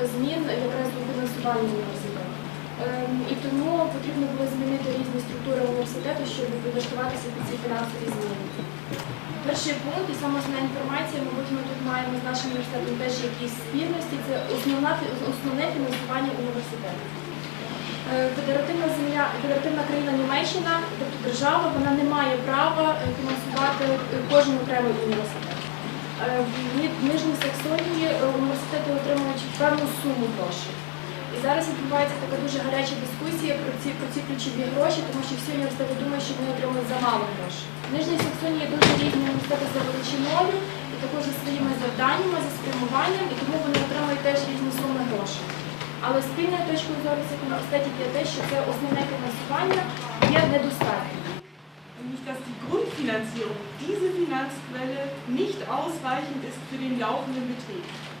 багато змін якраз у фінансуванні університету. Ем, І тому потрібно було змінити різні структури університету, щоб підлаштуватися під ці фінансові зміни. Перший пункт і саме основна інформація, мабуть, ми тут маємо з нашим університетом теж якісь спільності. Це основна основне фінансування університету. Е, Федеративна земля, федеративна країна Німеччина, тобто держава, вона не має права е, фінансувати е, кожен окремий університет. Е, В Нижній Саксонії е, певну суму грошей. І зараз відбувається така дуже гаряча дискусія про ці про ці ключові гроші, тому що всі університети думають, що вони отримують замало грошей. Нижній Саксонії є дуже різні університети за величиною і також за своїми завданнями, за спрямуванням, і тому вони отримують теж різні суми грошей. Але спільною точкою зору цих університетів є те, що це основне фінансування є недостатньо. nämlich dass die Grundfinanzierung, diese Finanzquelle, nicht ausreichend ist für den laufenden Betrieb.